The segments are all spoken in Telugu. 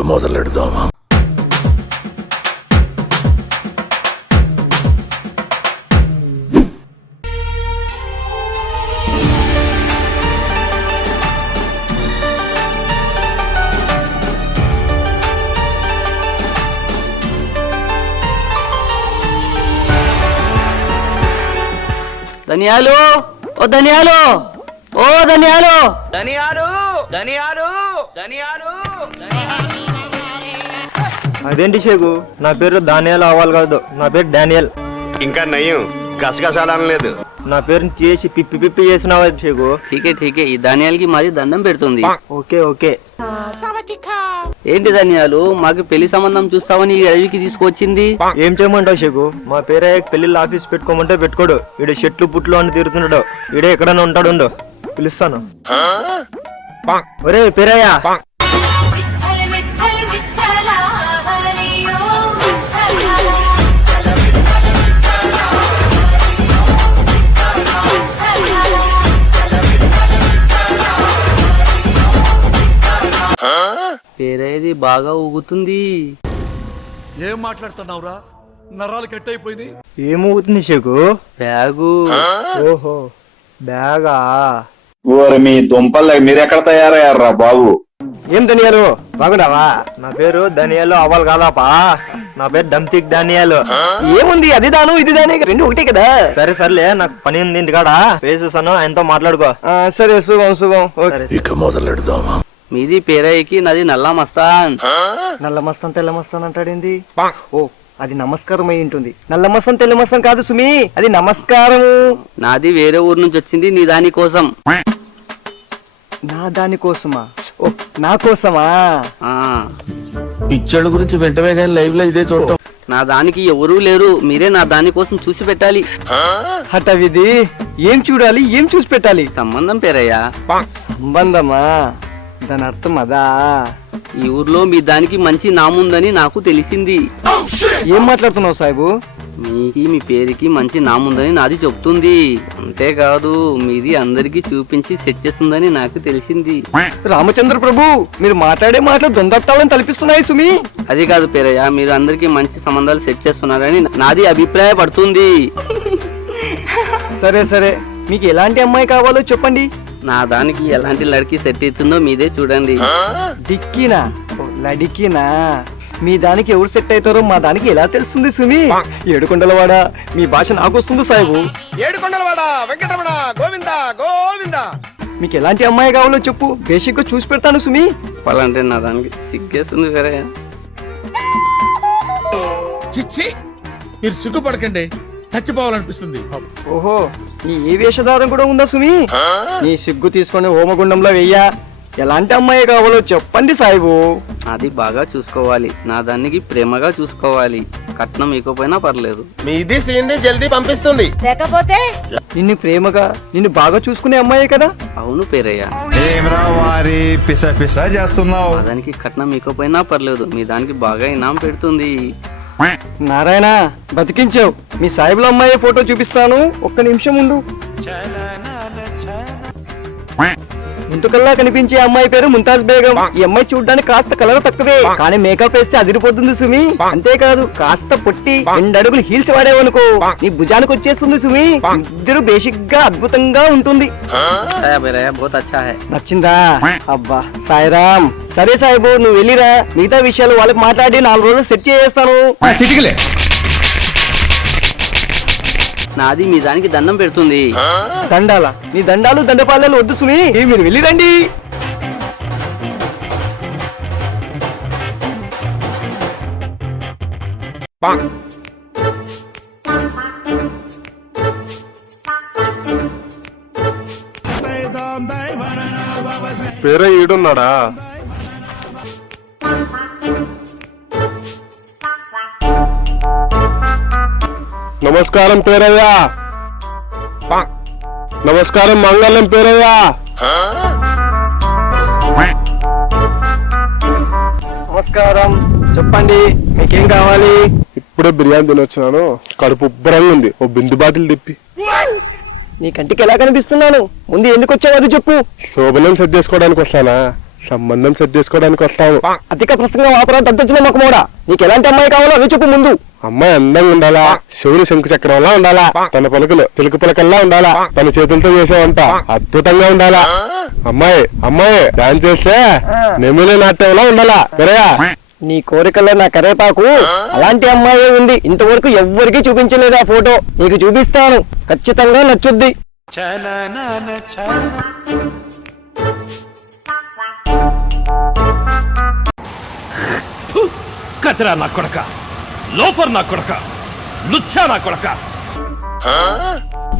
ఇక మొదలెడదామా? ధనియాలు ఓ ధనియాలు ఓ ధనియాలు ధనియాలు ధనియాలు ధనియాలు అదేంటి షేకు, నా పేరు ధాన్యాలు అవ్వాలి కాదు, నా పేరు డానియల్. ఇంకా నయ్యం గసగసాలనలేదు. నా పేరుని చేసి పిప్పి పిప్పి చేసినావా షేకు? ఠీకే ఈ ధనియాలకి మరి దండం పెడుతుంది. Okay okay. ఏంటి ధనియాలు, మాకు పెళ్లి సంబంధం చూస్తావని ఈ అడవికి తీసుకొచ్చింది? ఏం చేయమంటావు షేకు? మా పేరయ్య పెళ్లిళ్ళ ఆఫీస్ పెట్టుకోమంటే పెట్టుకోడు. ఈడు చెట్లు పుట్లు అని తిరుగుతున్నాడు. ఈడే ఎక్కడన్నా ఉంటాడు, పిలుస్తాను. ఒరే పేరయ్య, పేరేది బాగా ఊగుతుంది. ఏం మాట్లాడుతున్నావురా? నరాలు కట్ అయిపోయింది. ఏమవుతుంది షేకు? బ్యాగు. ఓహో బ్యాగా. ఓరి మీ దుంపలు మీరెక్కడ తయారయ్యారా బాబు? ఏం ధనియాలు బాగున్నావా? నా పేరు ధనియాలు అవ్వాలి కాదాపా, నా పేరు డంచిక్ ధాన్యాలు. ఏముంది, అది దాను ఇది దాని రెండు ఒకటే కదా. సరే సర్లే, నాకు పని ఉంది ఇంటికాడ, వేసేసాను, ఆయనతో మాట్లాడుకో. సరే శుభం శుభం. ఇక మొదలెడదామా? మీది పేరయ్యకి, నాది నల్లా మస్తాన్. నల్ల మస్తాన్ తెల్ల మస్తాన్ అంటాడేంది? ఓ అది నమస్కారం అయి ఉంటుంది. నల్ల మస్తాన్ తెల్ల మస్తాన్ కాదు సుమి, అది నమస్కారం. నాది వేరే ఊరు నుంచి వచ్చింది నీ దాని కోసం. నా దాని కోసమా? ఓ నా కోసమా? ఆ పిచ్చోళ్ళ గురించి వెంటనే కానీ లైవ్ లో ఇదే చూడటం. నా దానికి ఎవరూ లేరు, మీరే నా దాని కోసం చూసి పెట్టాలి. హఠ విధి, ఏం చూడాలి, ఏం చూసి పెట్టాలి? సంబంధం పేరయ్యా. సంబంధమా? దాని అర్థం అదా? ఈ ఊర్లో మీ దానికి మంచి నాముందని నాకు తెలిసింది. ఏం మాట్లాడుతున్నావు సాహిబు? మీకి మీ పేరుకి మంచి నాముందని నాది చెప్తుంది. అంతేకాదు మీది అందరికి చూపించి సెట్ చేస్తుందని నాకు తెలిసింది. రామచంద్ర ప్రభు, మీరు మాట్లాడే మాటలు దొందట్టాలని తలపిస్తున్నాయి సుమి. అది కాదు పేరయ్య, మీరు అందరికి మంచి సంబంధాలు సెట్ చేస్తున్నారని నాది అభిప్రాయపడుతుంది. సరే సరే, మీకు ఎలాంటి అమ్మాయి కావాలో చెప్పండి. నా దానికి ఎలాంటి లడికి సెట్ అవుతుందో మీదే చూడండి. డిక్కినా లడికినా? మీ దానికి ఎవరు సెట్ అవుతారో మా దానికి ఎలా తెలుస్తుంది సుమి? ఏడుకొండలవాడ, మీ భాష నాకు వస్తుంది సాహిబు. ఏడుకొండలవాడ వెంకటరమణ గోవింద గోవింద. మీకు ఎలాంటి అమ్మాయి కావాలో చెప్పు, బేసిక్ గా చూసి పెడతాను సుమి. చెప్పాలంటే నా దానికి సిగ్గేస్తుంది పేరయ్య. చిచ్చి, మీరు సిగ్గుపడకండి, చచ్చిపోవాలనిపిస్తుంది. ఓహో, నీ ఏ వేషధారం కూడా ఉందా సుమి? నీ సిగ్గు తీసుకొని హోమగుండంలో వెయ్యా. ఎలాంటి అమ్మాయి కావాలో చెప్పండి సాహిబు. అది బాగా చూసుకోవాలి, నా దానికి ప్రేమగా చూసుకోవాలి. కట్నం ఇకపోయినా పర్లేదు. మీది సీంది జల్దీ పంపిస్తుంది. లేకపోతే నిన్ను ప్రేమగా, నిన్ను బాగా చూసుకునే అమ్మాయే కదా? అవును పేరయ్య. ఏమరా వారి పిస పిస చేస్తున్నావు? మా దానికి కట్నం ఇకపోయినా పర్లేదు, మీ దానికి బాగా ఇనాం పెడుతుంది. నారాయణ, బతికించావు. మీ సాహిబుల అమ్మాయి ఫోటో చూపిస్తాను, ఒక్క నిమిషం ఉండు. ఇంతకల్లా కనిపించే అమ్మాయి పేరు ముంతాజ్ బేగం. ఈ అమ్మాయి చూడడానికి కాస్త కలర్ తక్కువే, కానీ మేకప్ వేస్తే అదిరిపోతుంది సుమి. అంతేకాదు కాస్త పొట్టి 2 అడుగులు హీల్స్ వాడేవనుకో నీ భుజానికి వచ్చేస్తుంది సుమి. ఇద్దరు బేసిక్ గా అద్భుతంగా ఉంటుంది. పేరయ్య బహుత్ అచ్చా హై. నచ్చిందా? అబ్బా సాయిరామ్. సరే సాహిబు, నువ్వు వెళ్ళిరా, మిగతా విషయాలు వాళ్ళకి మాట్లాడి 4 రోజులు సెట్ చేస్తాను. నాది మీ దానికి దండం పెడుతుంది. దండాల? నీ దండాలు దండపాదాలు వద్దు సుమి, మీరు వెళ్ళిరండి. పేర ఈడున్నాడా? నమస్కారం పేరయ్యా. నమస్కారం మంగళం పేరయ్యా. నమస్కారం, చెప్పండి మీకేం కావాలి? ఇప్పుడే బిర్యానీ తినొచ్చినాను, కడుపు ఉబ్బరంగా ఉంది. ఓ బిందు బాటిల్ తిప్పి. నీ కంటికి ఎలా కనిపిస్తున్నాను? ముందు ఎందుకు వచ్చావు అది చెప్పు. శోభనం సెట్ చేసుకోవడానికి వస్తానా? సంబంధం సెట్ చేసుకోవడానికి వస్తాము. అధిక ప్రసంగం ఆపరా దద్దొచ్చిన మొక్కమోడా. నీకు ఎలాంటి అమ్మాయి కావాలో అది చెప్పు ముందు. అమ్మాయి అందంగా ఉండాలా, శివుని శంకు చక్రంలా ఉండాలా, తన పలుకులు చిలుకు పలకల్లా ఉండాలా, తన చేతులతో చేసే వంట అద్భుతంగా ఉండాలా. అమ్మాయి డాన్స్ చేస్తే నెమిలి నాట్యంలా ఉండాలా. సరేయా? నీ కోరికల్లో నా కరేపాకు అలాంటి అమ్మాయి ఉంది. ఇంతవరకు ఎవ్వరికీ చూపించలేదు ఆ ఫోటో. నీకు చూపిస్తాను, ఖచ్చితంగా నచ్చుద్ది. కచరా నా కొడక, లోఫర్ నా కొడక, లుచ్చా నా కొడక.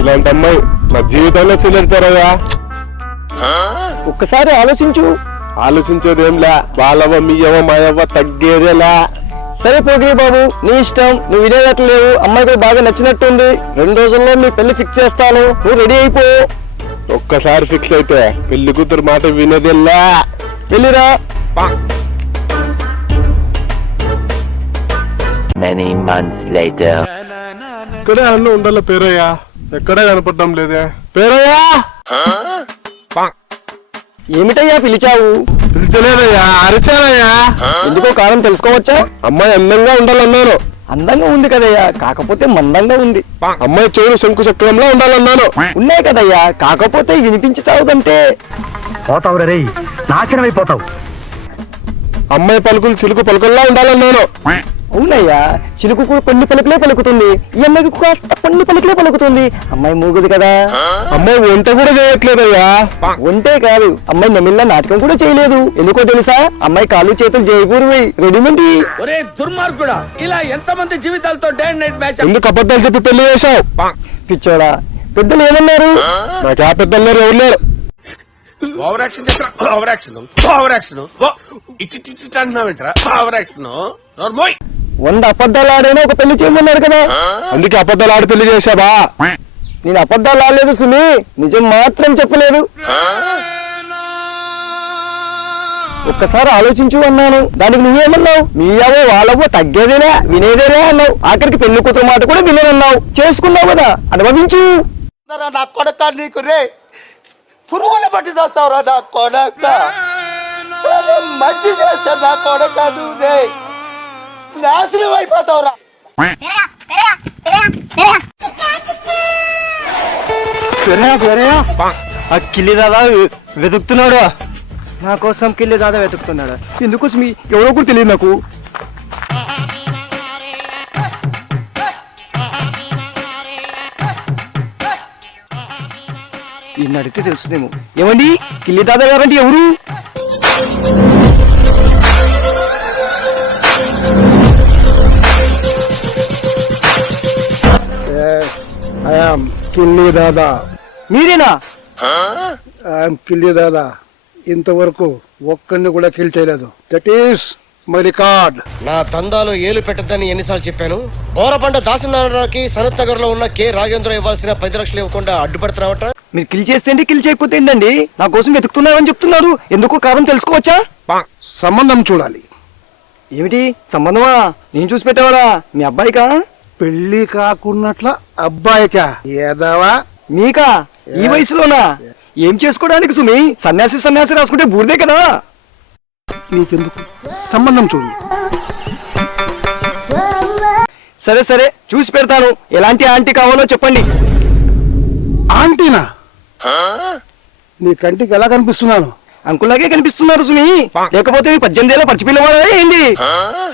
ఇలాంటి అమ్మాయి నా జీవితంలో చూడతారయ్యా. ఒక్కసారి ఆలోచించు. ఆలోచించేదేంలా, వాళ్ళవ మీయవ మాయవ తగ్గేదేలా. సరే పోగిరి బాబు, నీ ఇష్టం. నువ్వు వినేదట్లేవు. అమ్మాయి కూడా బాగా నచ్చినట్టుంది. 2 రోజుల్లో మీ పెళ్లి ఫిక్స్ చేస్తాను. నువ్వు రెడీ అయిపో. ఒక్కసారి ఫిక్స్ అయితే పెళ్లి కూతురు మాట వినేదేలా. వెళ్ళిరా. ఇక్కడే అన్న ఉండాల పేరయ్యా. ఎక్కడే కనపడడం లేదే పేరయ్యా. ఏమిటయ్యా పిలిచావు? పిలిచలేదయ్యా, అరిచానయ్యా. ఎందుకో కారణం తెలుసుకోవచ్చా? అమ్మాయి అందంగా ఉండాలన్నాను. అందంగా ఉంది కదయ్యా, కాకపోతే మందంగా ఉంది. అమ్మాయి చెవులు శంకు చక్రంలో ఉండాలన్నాను. ఉన్నాయి కదయ్యా, కాకపోతే వినిపించి చావుదంతే. అమ్మాయి పలుకులు చిలుకు పలుకుల్లా ఉండాలన్నాను. అవునయ్యా, చిలుకు కూడా కొన్ని పలుకులే పలుకుతుంది. ఈ అమ్మాయికి కాస్త కొన్ని పలుకులే పలుకుతుంది. అమ్మాయి మూగుది కదా. అమ్మాయి వంట కూడా చేయట్లేదయ్యా. వంటే కాదు, అమ్మాయి నెమిళ్ళ నాటకం కూడా చేయలేదు. ఎందుకో తెలుసా? అమ్మాయి కాళ్ళు చేతులు జయకూరువి రెడీమేడ్. ఒరే దుర్మార్గుడా, ఇలా ఎంతమంది జీవితాలతో డే అండ్ నైట్ మ్యాచ్. ఎందుకు అబద్ధాలు చెప్పి పెళ్లి చేశావు? పిచ్చోడా, పెద్దలు ఏమన్నారు? నాకు ఆ పెద్దలు ఎవరు లేరు. ఓవర్ యాక్షన్ చేస్తా, ఓవర్ యాక్షన్, ఓవర్ యాక్షన్. ఇటు అంటున్నావేంట్రా? Over action. 100 అబద్ధాలు ఆడైనా ఒక పెళ్లి చేయమన్నారు కదా. అందుకే అబద్ధాలు ఆడి పెళ్లి చేశావా? నేను అబద్ధాలు ఆడలేదు సుమి, నిజం మాత్రం చెప్పలేదు. ఒక్కసారి ఆలోచించు అన్నాను. దానికి నువ్వేమన్నావు? మీయావో వాళ్ళవో తగ్గేదేలే వినేదేలే అన్నావు. ఆఖరికి పెళ్లి కూతురు మాట కూడా విననన్నావు. చేసుకున్నావు కదా, అనుభవించు. నా కొడక నీకు రే పురుగులు పట్టి చేస్తావురా నా కొడక. మంచి చేస్తాను నా కొడక, నువ్వు రే నాశనం అయిపోతావురా. ఆ కిల్లి దాదా వెతుకుతున్నాడు. నా కోసం కిల్లి దాదా వెతుకుతున్నాడు. ఎందుకోసం ఎవరో కూడా తెలియదు నాకు. ఈయన అడిగితే తెలుస్తుందేమో. ఏమండి, కిల్లి దాదా గారంటే ఎవరు? కిల్లి దాదా. మీరేనా? కిల్లి దాదా ఇంతవరకు ఒక్కడిని కూడా కిల్ చేయలేదు. That is my record. నా తందాలో ఏలు పెట్టద్దని ఎన్నిసార్లు చెప్పాను. బోరబండ దాసనారాకి సనత్ నగర్ లో ఉన్న కె రాజేంద్ర ఇవ్వాల్సిన 10 లక్షలు ఇవ్వకుండా అడ్డుపడుతున్నావట. మీరు కిల్ చేస్తే కిల్ చేయకపోతే ఏంటండి? నా కోసం వెతుకుతున్నారని చెప్తున్నారు. ఎందుకో కారణం తెలుసుకోవచ్చా? సంబంధం చూడాలి. ఏమిటి సంబంధమా? నేను చూసి పెట్టేవాడా? మీ అబ్బాయికా? పెళ్లి కాకున్నట్ల అబ్బాయికా? ఏదావా మీకా? ఈ వయసులోనా? ఏం చేసుకోవడానికి సుమి? సన్యాసి రాసుకుంటే బూర్దే కదా. నీకెందుకు, సంబంధం చూడు. సరే సరే, చూసి పెడతాను. ఎలాంటి ఆంటీ కావాలో చెప్పండి. ఆంటీనా? నీ కంటికి ఎలా కనిపిస్తున్నాను? అంకుల్లాగే కనిపిస్తున్నారు సుమి. లేకపోతే 18 ఏళ్ళ పచ్చిపిల్లవాడా ఏంది?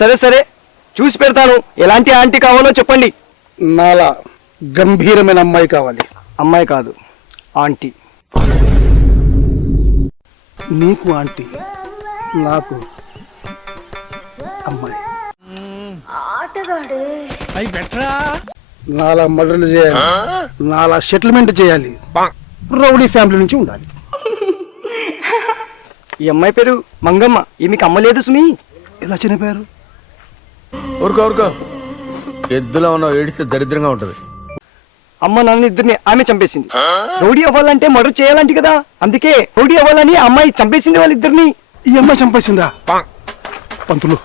సరే సరే, చూసి పెడతాను. ఎలాంటి ఆంటీ కావాలో చెప్పండి. నాలా గంభీరమైన అమ్మాయి కావాలి. అమ్మాయి కాదు, ఆంటీ. నీకు ఆంటీ, నాకు అమ్మాయి. నాలా మర్డర్లు చేయాలి, నాలా సెటిల్మెంట్ చేయాలి, రౌడీ ఫ్యామిలీ నుంచి ఉండాలి. ఈ అమ్మాయి పేరు మంగమ్మ. ఈమెకి అమ్మ లేదు సుమి. ఎలా చనిపోయారు? ఊరుకో ఎద్దులో ఉన్న ఏడిస్తే దరిద్రంగా ఉంటది. అమ్మ నాన్న ఇద్దరిని ఆమె చంపేసింది. రౌడీ అవ్వాలంటే మర్డర్ చేయాలంటే కదా. అందుకే రౌడీ అవ్వాలని అమ్మాయి చంపేసింది వాళ్ళిద్దరిని. ఈ అమ్మాయి చంపేసిందా? పంతులు,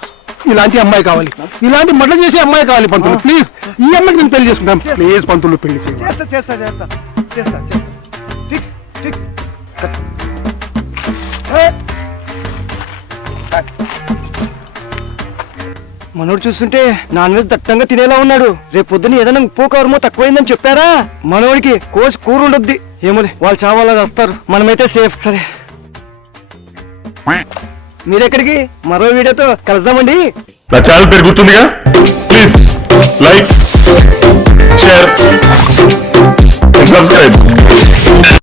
ఇలాంటి అమ్మాయి కావాలి, ఇలాంటి మర్డర్ చేసే అమ్మాయి కావాలి పంతులు. ప్లీజ్, ఈ అమ్మాయికి నేను పెళ్లి చేసుకుంటాను. ప్లీజ్ పంతులు, పెళ్లి చేయండి. చేస్తా. ఫిక్స్. మనోడు చూస్తుంటే నాన్ వెజ్ దట్టంగా తినేలా ఉన్నాడు. రేపు పొద్దున ఏదైనా ఉప్పు కారమో తక్కువైందని చెప్పారా మనోడికి కోసి కూర ఉండొద్ది. ఏమోలే, వాళ్ళు చావాలా వస్తారు, మనమైతే సేఫ్. సరే మీరెక్కడికి? మరో వీడియోతో కలుద్దామండి. నా ఛానల్ పేరు గుర్తుందిగా, ప్లీజ్ లైక్, షేర్, సబ్స్క్రైబ్.